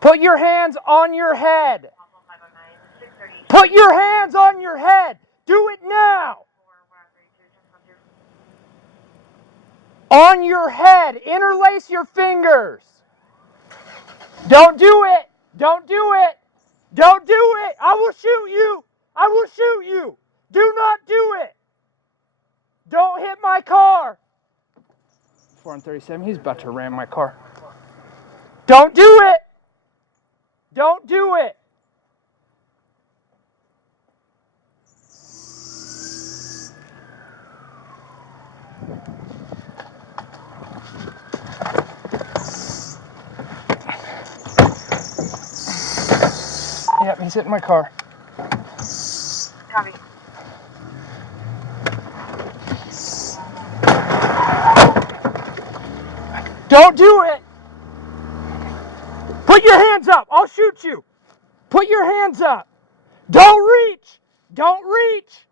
Put your hands on your head. Put your hands on your head. Do it now. On your head. Interlace your fingers. Don't do it. Don't do it. Don't do it. I will shoot you. I will shoot you. Do not do it. Don't hit my car. 437, he's about to ram my car. Don't do it. Don't do it. Yep, he's hitting my car. Copy. Don't do it. Put your hands up. I'll shoot you. Put your hands up. Don't reach. Don't reach.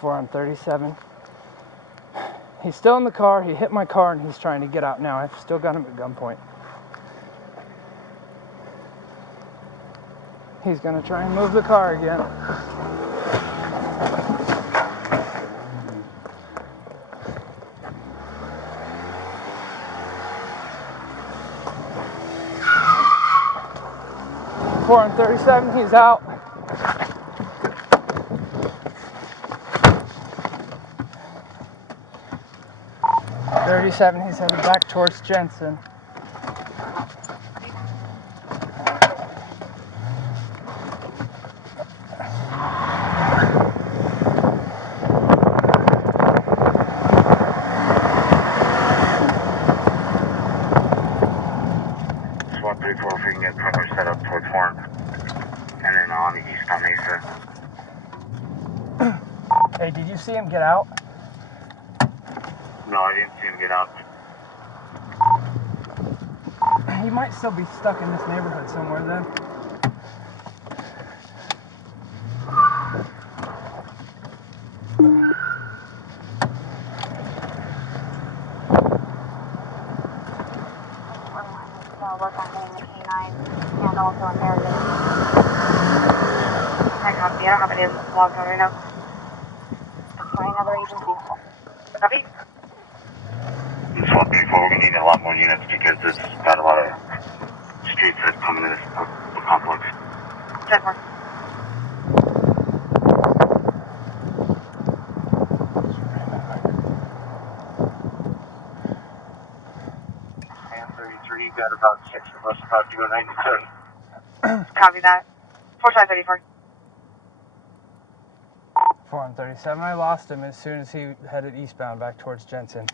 Four on 37. He's still in the car. He hit my car and he's trying to get out now. I've still got him at gunpoint. He's gonna try and move the car again. Four on 37, he's out. He's headed back towards Jensen. SWAT 34, if we can get perimeter set up towards Horn. And then on the east on Mesa. Hey, did you see him get out? No, I didn't see him get out. He might still be stuck in this neighborhood somewhere then. Work on getting the K9 and also an air unit. I copy. I don't have any logs on right now. Find another agency. Copy. SWAT 34, we're going to need a lot more units because it's got a lot of streets that come into this complex. 10-4. And 33, you got about 6 of us about doing 97. Copy that. 4534. 4 on 37, I lost him as soon as he headed eastbound back towards Jensen.